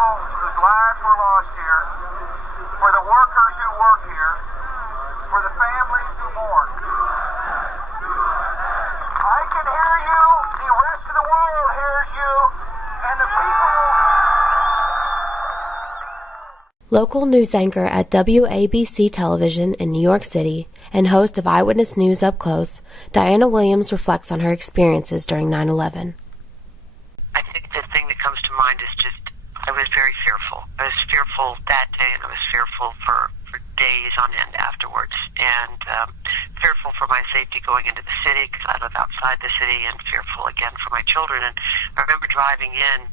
people whose lives were lost here, for the workers who work here, for the families who mourn. I can hear you, the rest of the world hears you, and the people... Local news anchor at WABC Television in New York City and host of Eyewitness News Up Close, Diana Williams reflects on her experiences during 9/11. I think the thing that comes to mind is just, I was very fearful. I was fearful that day, and I was fearful for days on end afterwards, and fearful for my safety going into the city because I live outside the city, and fearful again for my children. And I remember driving in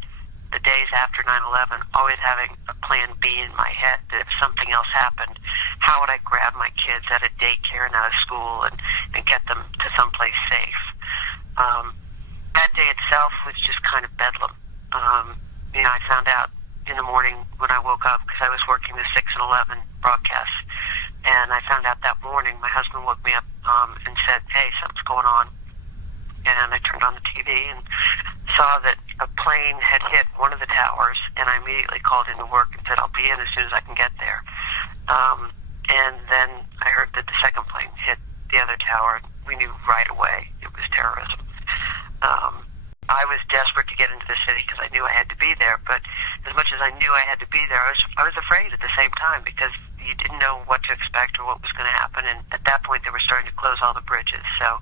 the days after 9/11, always having a plan B in my head that if something else happened, how would I grab my kids out of daycare and out of school and get them to someplace safe. That day itself was just kind of bedlam. I found out in the morning when I woke up, because I was working the 6 and 11 broadcasts, and I found out that morning, my husband woke me up and said, "Hey, something's going on." And I turned on the TV and saw that a plane had hit one of the towers, and I immediately called into work and said, "I'll be in as soon as I can get there." And then I heard that the second plane hit the other tower. We knew right away it was terrorism. I was desperate to get into the city because I knew I had to be there, but as much as I knew I had to be there, I was afraid at the same time because you didn't know what to expect or what was going to happen, and at that point they were starting to close all the bridges. So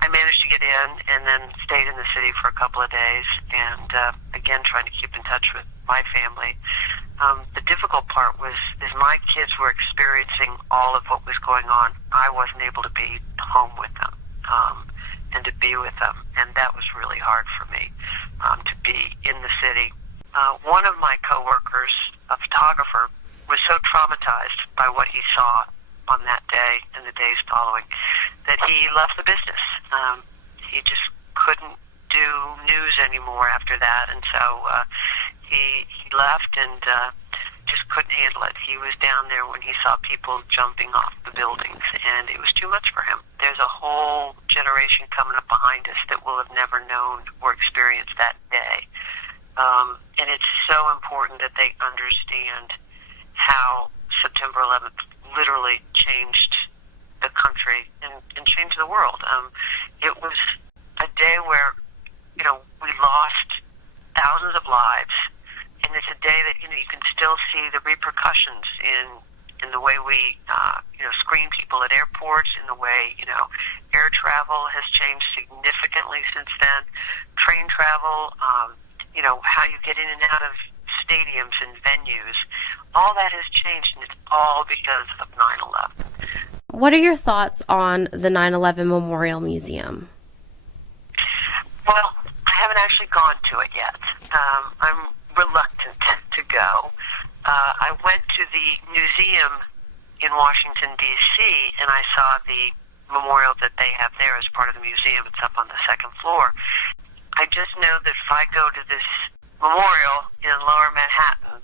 I managed to get in and then stayed in the city for a couple of days, and again trying to keep in touch with my family. The difficult part was as my kids were experiencing all of what was going on, I wasn't able to be home with them and to be with them, and that was really hard for me to be in the city. One of my coworkers, a photographer, was so traumatized by what he saw on that day and the days following that he left the business. He just couldn't do news anymore after that, and so he left and just couldn't handle it. He was down there when he saw people jumping off the buildings, and it was too much for him. There's a whole generation coming up behind us that will have never known or experienced that day. And it's so important that they understand how September 11th literally changed the country and changed the world. It was a day where, we lost thousands of lives, and it's a day that, you can still see the repercussions in the way we, screen people at airports, in the way, air travel has changed significantly since then, train travel, how you get in and out of stadiums and venues. All that has changed, and it's all because of 9/11. What are your thoughts on the 9/11 Memorial Museum? Well, I haven't actually gone to it yet. I'm reluctant to go. I went to the museum in Washington, D.C., and I saw the memorial that they have there as part of the museum. It's up on the second floor. I just know that if I go to this memorial in Lower Manhattan,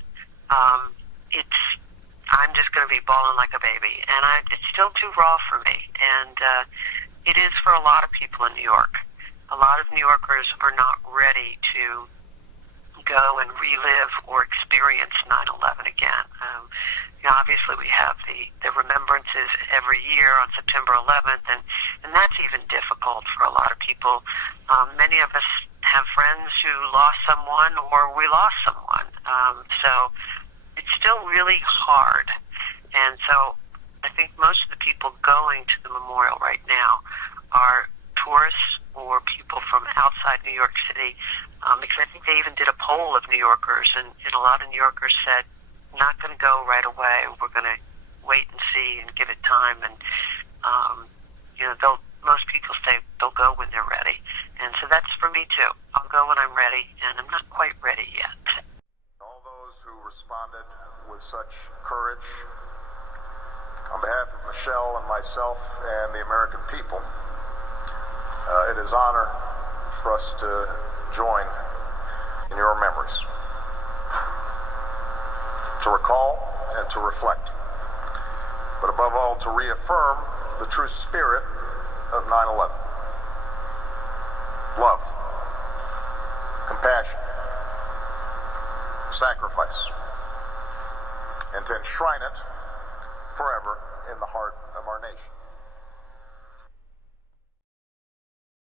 I'm just going to be bawling like a baby, and it's still too raw for me, and it is for a lot of people in New York. A lot of New Yorkers are not ready to go and relive or experience 9/11 again. Obviously we have the remembrances every year on September 11th, and that's even difficult for a lot of people. Many of us have friends who lost someone or we lost someone, so it's still really hard. And so I think most of the people going to the memorial right now are tourists or people from outside New York City, because I think they even did a poll of New Yorkers, and a lot of New Yorkers said, not going to go right away, we're going to wait and see and give it time, and most people say they'll go when they're ready, and so that's for me too. I'll go when I'm ready, and I'm not quite ready yet. All those who responded with such courage, on behalf of Michelle and myself and the American people, it is an honor for us to join in your memories, to recall and to reflect, but above all to reaffirm the true spirit of 9/11. Love, compassion, sacrifice, and to enshrine it forever in the heart of our nation.